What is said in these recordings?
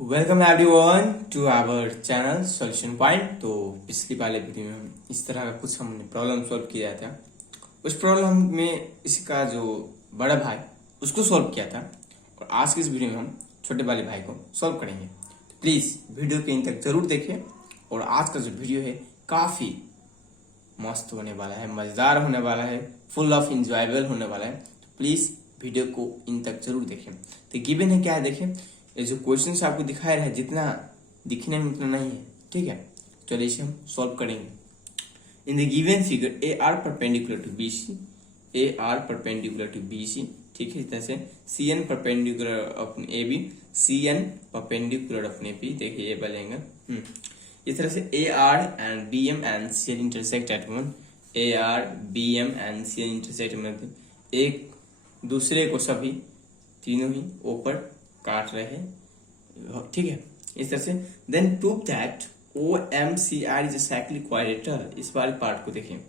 Welcome everyone to our channel solution point. तो पिछली वाले वीडियो में इस तरह का कुछ हमने प्रॉब्लम सॉल्व किया था। उस प्रॉब्लम में इसका जो बड़ा भाई उसको सॉल्व किया था और आज की इस वीडियो में हम छोटे वाले भाई को सॉल्व करेंगे। तो प्लीज़ वीडियो के इन तक जरूर देखें और आज का जो वीडियो है काफ़ी मस्त होने वाला है, मज़ेदार होने वाला है, फुल ऑफ इंजॉयबल होने वाला है। तो प्लीज़ वीडियो को इन तक जरूर देखें। तो गिवन है क्या है, देखें ये जो क्वेश्चन आपको दिखाया रहा है जितना दिखने में उतना नहीं है, ठीक है। चलिए इसे हम सॉल्व करेंगे। In the given figure A R perpendicular to B C, A R perpendicular to B C, ठीक है। इस तरह से सी एन परपेंडिकुलर अपने A B, C N perpendicular अपने पी, देखिए ये वाले एंगल। इस तरह से A R and B M and C N intersect at one, A R B M and C N intersect में एक दूसरे को सभी तीनों ही ऊपर काट रहे हैं, ठीक है। इस तरह से then prove that O M C R is cyclic quadrilateral. इस वाले पार्ट को देखें,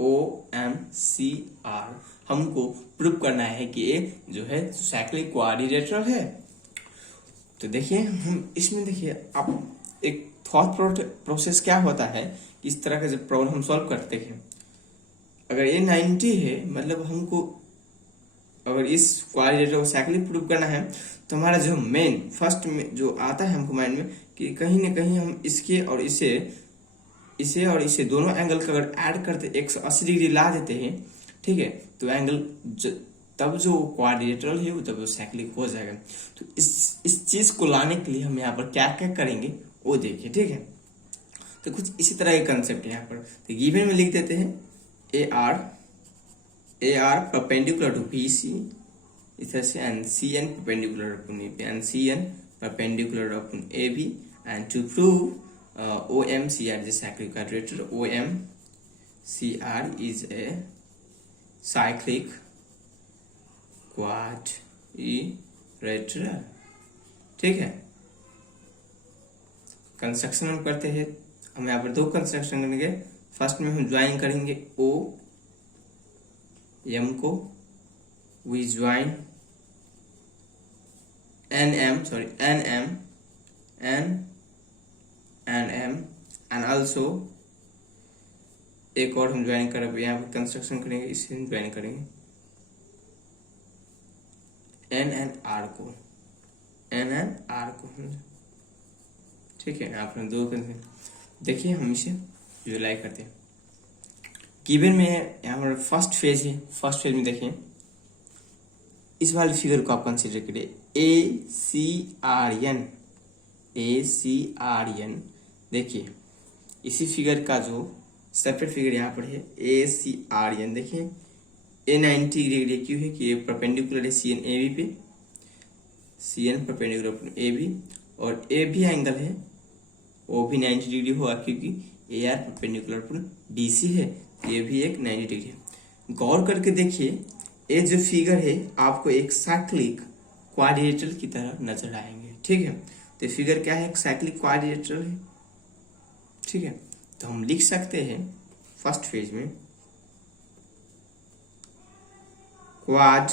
ओ एम सी आर हमको प्रूव करना है कि ये जो है साइक्लिक क्वाड्रेटर है। तो देखिए हम इसमें देखिए अब एक थॉट प्रोसेस क्या होता है, इस तरह का जब प्रॉब्लम हम सॉल्व करते हैं, अगर ये 90 है मतलब हमको अगर इस क्वाड्रेटर को साइक्लिक प्रूव करना है तो हमारा जो मेन फर्स्ट में जो आता है हमको माइंड में कि कहीं ना कहीं हम इसके और इसे दोनों एंगल का अगर ऐड करते 180 डिग्री ला देते हैं, ठीक है, तो एंगल तब जो क्वाड्रेटरल है वो तब वो साइक्लिक हो जाएगा। तो इस चीज को लाने के लिए हम यहाँ पर क्या क्या करेंगे वो देखिए, ठीक है। तो कुछ इसी तरह का कंसेप्ट है यहाँ पर। तो गिवन में लिख देते हैं A R perpendicular to B C, इस तरह से and C N perpendicular upon A B and C N perpendicular upon A B and to prove O M C R is a cyclic quadrilateral, O M C R is a cyclic quadrilateral, ठीक है। Construction हम करते हैं, हम यहाँ पर दो construction करेंगे। फर्स्ट में हम ज्वाइन करेंगे ओ एम को, we join N M and also एक और हम ज्वाइन करेंगे, यहाँ पर कंस्ट्रक्शन करेंगे, इसे हम ज्वाइन करेंगे एन एंड आर को, ठीक है। यहाँ पर दो देखिए हम इसे विजुअलाइज करते हैं। गिवन में यहाँ पर फर्स्ट फेज है, फर्स्ट फेज में देखिए इस वाले फिगर को आप कंसीडर करिए, ए सी आर एन। देखिए इसी फिगर का जो सेपरेट फिगर यहाँ पर है ए सी आर एन, देखिए ए 90 डिग्री क्यों है कि ये परपेंडिकुलर है सी एन ए बी पे, C N perpendicular A B, और ए भी एंगल है वो भी 90 डिग्री होगा क्योंकि ए आर परपेंडिकुलर पर बी सी है, ये भी एक 90 डिग्री है। गौर करके देखिए ये जो फिगर है आपको एक साइक्लिक क्वाड्रेटर की तरह नजर आएंगे, ठीक है। तो फिगर क्या है, एक साइक्लिक क्वाड्रेटर है, ठीक है। तो हम लिख सकते हैं फर्स्ट फेज में quad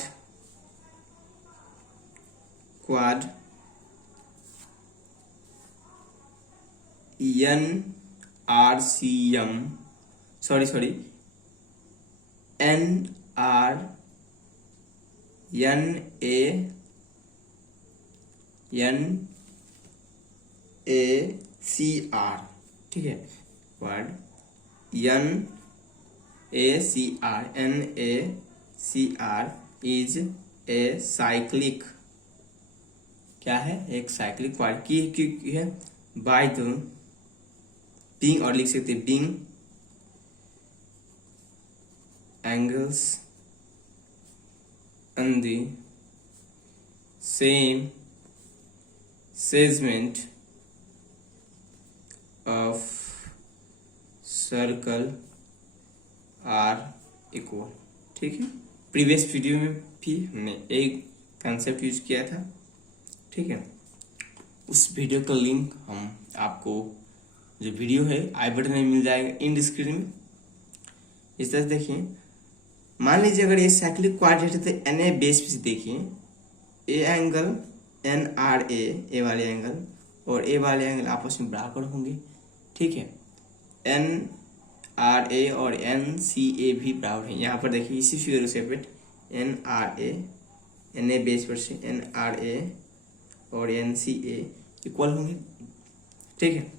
N R C M N R N C R, ठीक है। Quad N A C R is a cyclic, क्या है, एक साइक्लिक क्वाड की है बाय द बीइंग, और लिख सकते being angles on the same segment of circle are equal, ठीक है। प्रीवियस वीडियो में भी हमने एक कंसेप्ट यूज किया था, ठीक है। उस वीडियो का लिंक हम आपको जो वीडियो है आई बटन में मिल जाएगा इन डिस्क्रिप्शन में। इस तरह से देखिए मान लीजिए अगर ये साइक्लिक क्वाड्रेटर थे एन ए बेस पे देखिए ए एंगल एन आर ए वाले एंगल और ए वाले एंगल आपस में बराबर होंगे, ठीक है। एन आर ए और एन सी ए भी बराबर है। यहाँ पर देखिए इसी फिगर को सेपरेट एन आर ए बेस पर से एन आर ए और एन सी ए इक्वल होंगे, ठीक है।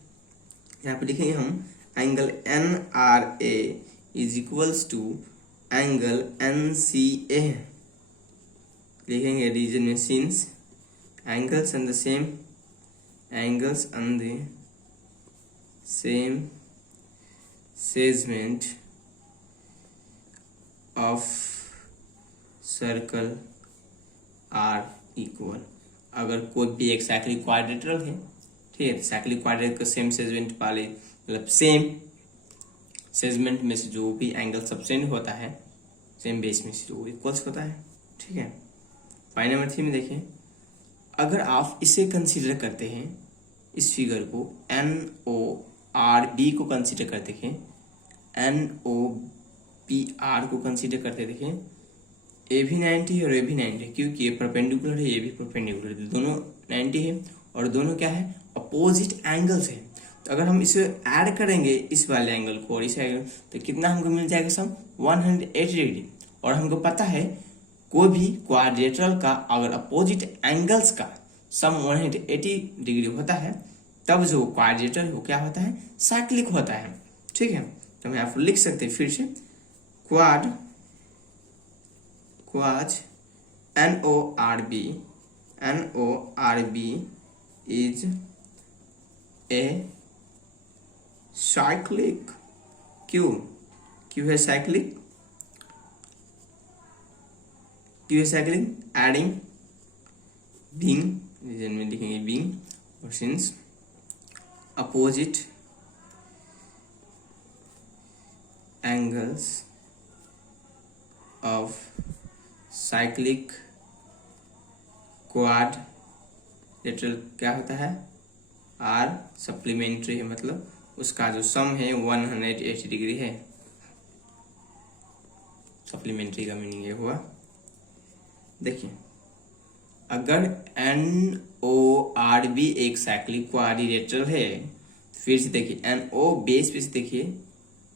यहाँ पे लिखेंगे हम angle N R A is equals to angle N C A, लिखेंगे रीजन में since angles on the same segment of circle are equal। अगर कोई भी एक साइक्लिक क्वाड्रेटरल है, ठीक है, साइक्लिक क्वाड्रेटर का सेम सेगमेंट वाले मतलब सेम सेगमेंट में से जो भी एंगल सबटेंड होता है सेम बेस में से जो इक्वल्स होता है, ठीक है। फाइन नंबर 3 में देखिए, अगर आप इसे कंसीडर करते हैं, इस फिगर को एन ओ आर बी को कंसीडर करते हैं, एन ओ पी आर को कंसीडर करते देखें, ए भी 90 है और ए भी 90 है, क्योंकि ये परपेंडिकुलर है, ये भी परपेंडिकुलर है, दोनों 90 है और दोनों क्या है, अपोजिट एंगल्स है। तो अगर हम इसे ऐड करेंगे इस वाले एंगल को और इस एंगल, तो कितना हमको मिल जाएगा सम 180 डिग्री। और हमको पता है कोई भी क्वाड्रेटरल का अगर अपोजिट एंगल्स का सम 180 डिग्री होता है तब जो क्वाड्रेटर वो क्या होता है, साइक्लिक होता है, ठीक है। तो हम यहाँ पर लिख सकते हैं फिर से quad N O R B is a cyclic. क्यों है साइक्लिक? क्यों है साइक्लिक? एडिंग बीइंग, रीजन में लिखेंगे बीइंग, और since opposite angles of cyclic quadrilateral क्या होता है, आर सप्लीमेंट्री है, मतलब उसका जो सम है 180 डिग्री है। सप्लीमेंट्री का मीनिंग ये हुआ। देखिए अगर एन ओ आर बी एक साइक्लिक क्वाड्रिलेटरल है, फिर से देखिए एन ओ बेस पे से देखिए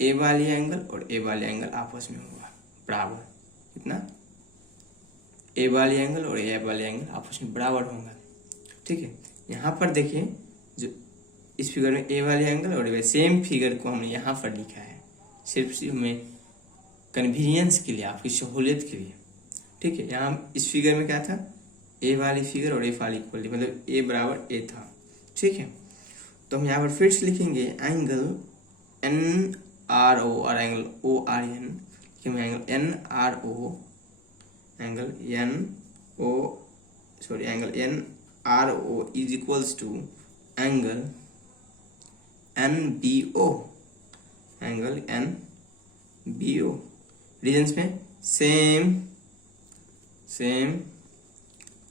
ए वाली एंगल और ए वाली एंगल आपस में होगा बराबर, कितना, ए वाली एंगल और ए वाली एंगल आपस में बराबर होगा, ठीक है। यहाँ पर देखिए जो इस फिगर में ए वाली एंगल और सेम फिगर को हमने यहाँ पर लिखा है सिर्फ हमें कन्वीनियंस के लिए, आपकी सहूलियत के लिए, ठीक है। यहाँ इस फिगर में क्या था, ए वाली फिगर और ए वाली इक्वल, मतलब ए बराबर ए था, ठीक है। तो हम यहाँ पर फिर से लिखेंगे एंगल एन आर ओ और angle O R N, angle N R O angle N R O is equals to angle N B O, angle N B O, reasons में same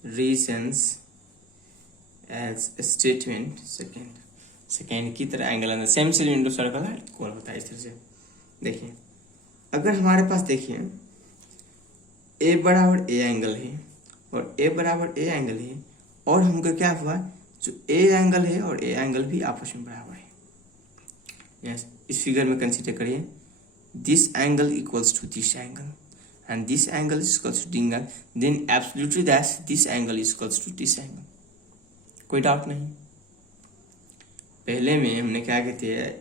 reasons as statement second की तरह angle अंदर same segment of circle है equal होता है। इस तरह से देखिए अगर हमारे पास देखिए ए बराबर ए एंगल है और ए बराबर ए एंगल है, और हमको क्या हुआ, जो ए एंगल है और ए एंगल भी आपस में बराबर है। यस, इस फिगर में कंसीडर करिए this angle equals to this angle and this angle is equals to this angle, then absolutely that this angle is equals to this angle, कोई डाउट नहीं। पहले में हमने क्या कहते हैं,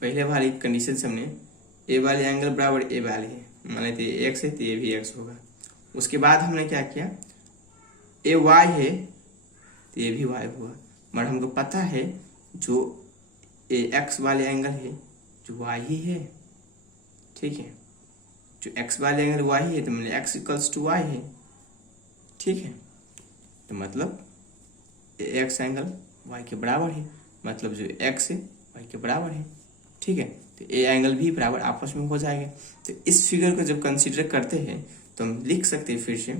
पहले वाली कंडीशन से हमने ए वाले एंगल बराबर ए वाले है, मान लेते हैं एक्स है तो ये भी एक्स होगा। उसके बाद हमने क्या किया, ए वाई है तो ये भी वाई हुआ, मगर हमको पता है जो ए एक्स वाले एंगल है जो वाई ही है, ठीक है। जो x वाले एंगल y है तो मतलब x इक्वल्स टू y है, ठीक है। तो मतलब x एंगल y के बराबर है, मतलब जो x है y के बराबर है, ठीक है। तो a एंगल भी बराबर आपस में हो जाएगा। तो इस फिगर को जब कंसीडर करते हैं तो हम लिख सकते हैं फिर से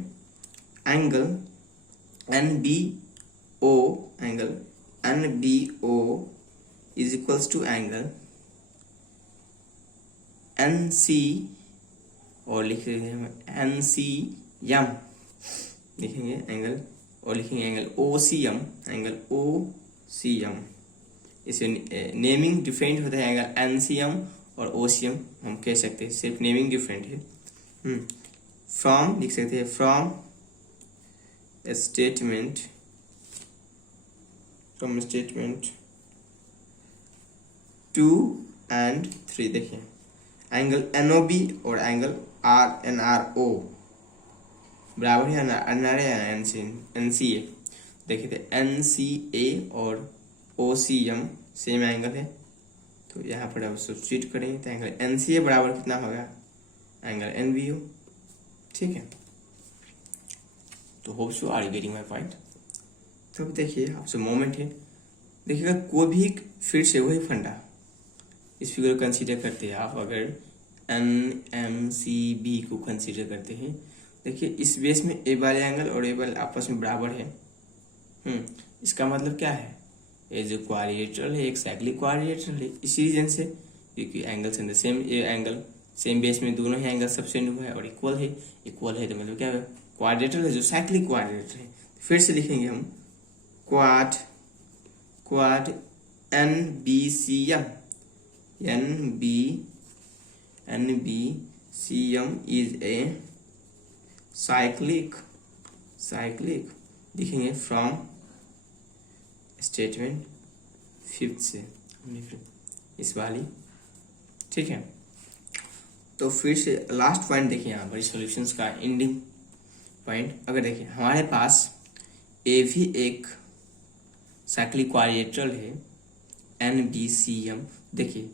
angle N B O is equals to angle N C, और लिख रहे हैं एन सी एम, लिखेंगे एंगल और लिखेंगे एंगल OCM, एंगल OCM। इसे नेमिंग डिफरेंट होता है, एंगल NCM और OCM हम कह सकते हैं, सिर्फ नेमिंग डिफरेंट है। फ्रॉम लिख सकते हैं, फ्रॉम स्टेटमेंट 2 and 3। देखिए एंगल NOB और एंगल NRO बराबर है NRA या NCA। देखिए थे NCA और OCM सेम एंगल है, तो यहाँ पर अब सब्स्टिट्यूट करेंगे तो एंगल NCA बराबर कितना होगा, एंगल NBO। ठीक है, तो hope so are you getting my point. तो देखिए आपसे मोमेंट है, देखिएगा कोई भी फिर से वही फंडा इस फिगर को कंसीडर करते हैं आप, अगर NMCB को कंसीडर करते हैं, देखिए इस बेस में ए वाले एंगल और ए वाले आपस में बराबर है। इसका मतलब क्या है, ये जो क्वाड्रिलेटरल है एक साइक्लिक क्वाड्रिलेटरल है, इसी रीजन से क्योंकि angles in the same angle same base में दोनों ही एंगल सबसेंड हुआ है और इक्वल है तो मतलब क्या है, क्वाड्रिलेटरल है जो साइक्लिक क्वाड्रिलेटरल है। फिर से लिखेंगे हम quad NBCM is a cyclic लिखेंगे फ्रॉम स्टेटमेंट 5 से इस वाली। ठीक है, तो फिर से लास्ट पॉइंट देखिए यहाँ पर सॉल्यूशंस का एंडिंग पॉइंट। अगर देखिए हमारे पास ए भी एक साइक्लिक क्वाड्रिलेटरल है NBCM, देखिए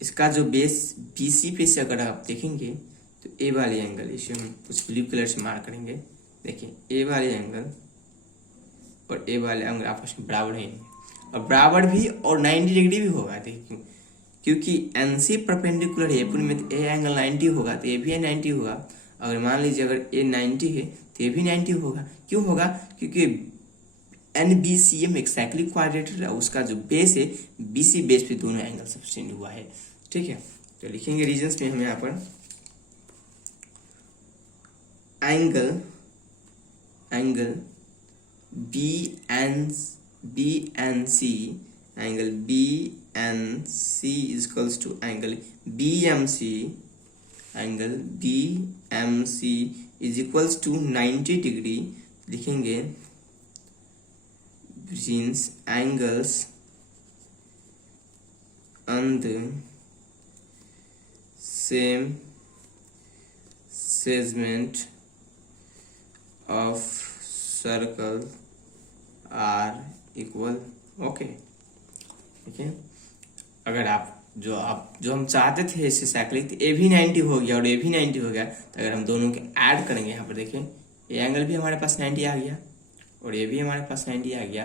इसका जो बेस BC पे से अगर आप देखेंगे तो ए वाले एंगल, इसे हम कुछ ब्लू कलर से मार्क करेंगे। देखिए ए वाले एंगल और ए वाले एंगल आपस में बराबर है, और बराबर भी और 90 डिग्री भी होगा। देखिए क्योंकि NC परपेंडिकुलर है पूरी में, तो ए एंगल 90 होगा तो ए भी 90 होगा। अगर मान लीजिए अगर ए 90 है तो ए भी 90 होगा। क्यों होगा, क्योंकि NBCM एक साइक्लिक क्वाड्रिलेटरल है, उसका जो बेस है BC बेस पे दोनों एंगल सबसेंड हुआ है। ठीक है, तो लिखेंगे रीजन्स में हम यहाँ पर angle BNC is equals to angle BMC is equals to 90 degree. लिखेंगे since angles on the same segment of circle are equal। Okay, ठीक है, अगर आप जो हम चाहते थे इससे साइक्लिक, ए भी 90 हो गया और ए भी 90 हो गया, तो अगर हम दोनों के ऐड करेंगे यहाँ पर देखिए ये एंगल भी हमारे पास 90 आ गया और ये भी हमारे पास 90 आ गया,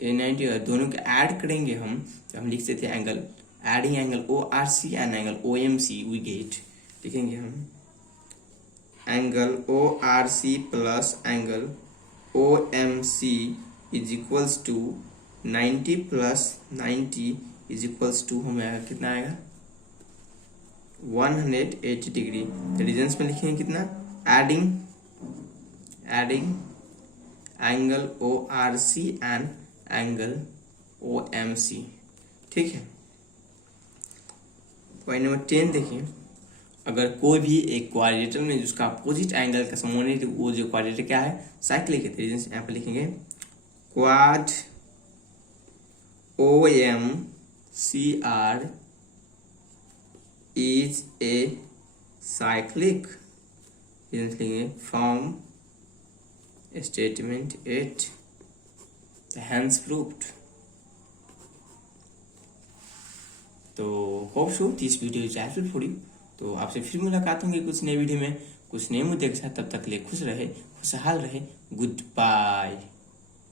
ए 90, और दोनों के ऐड करेंगे हम तो हम लिख सकते हैं angle adding angle ORC and angle OMC we get. लिखेंगे हम angle ORC plus angle OMC is equals to 90 plus 90 is equals to हमें कितना आएगा 180 डिग्री। रीजन्स में लिखेंगे कितना, adding angle ORC and angle OMC। ठीक है, पॉइंट नंबर 10 देखिए, अगर कोई भी एक क्वाड्रिलेटरल में जिसका अपोजिट एंगल का सम होने, वो जो क्वाड्रिलेटरल क्या है, साइक्लिक है। रीजन यहाँ पर लिखेंगे quad OMCR is a cyclic. Reason लिखेंगे फ्रॉम स्टेटमेंट 8 हैंस प्रूव्ड। तो hope so this video is helpful for you. तो आपसे फिर मुलाकात होंगी कुछ नए वीडियो में कुछ नए मुद्दे के साथ। तब तक के लिए खुश रहे, खुशहाल रहे। Good bye.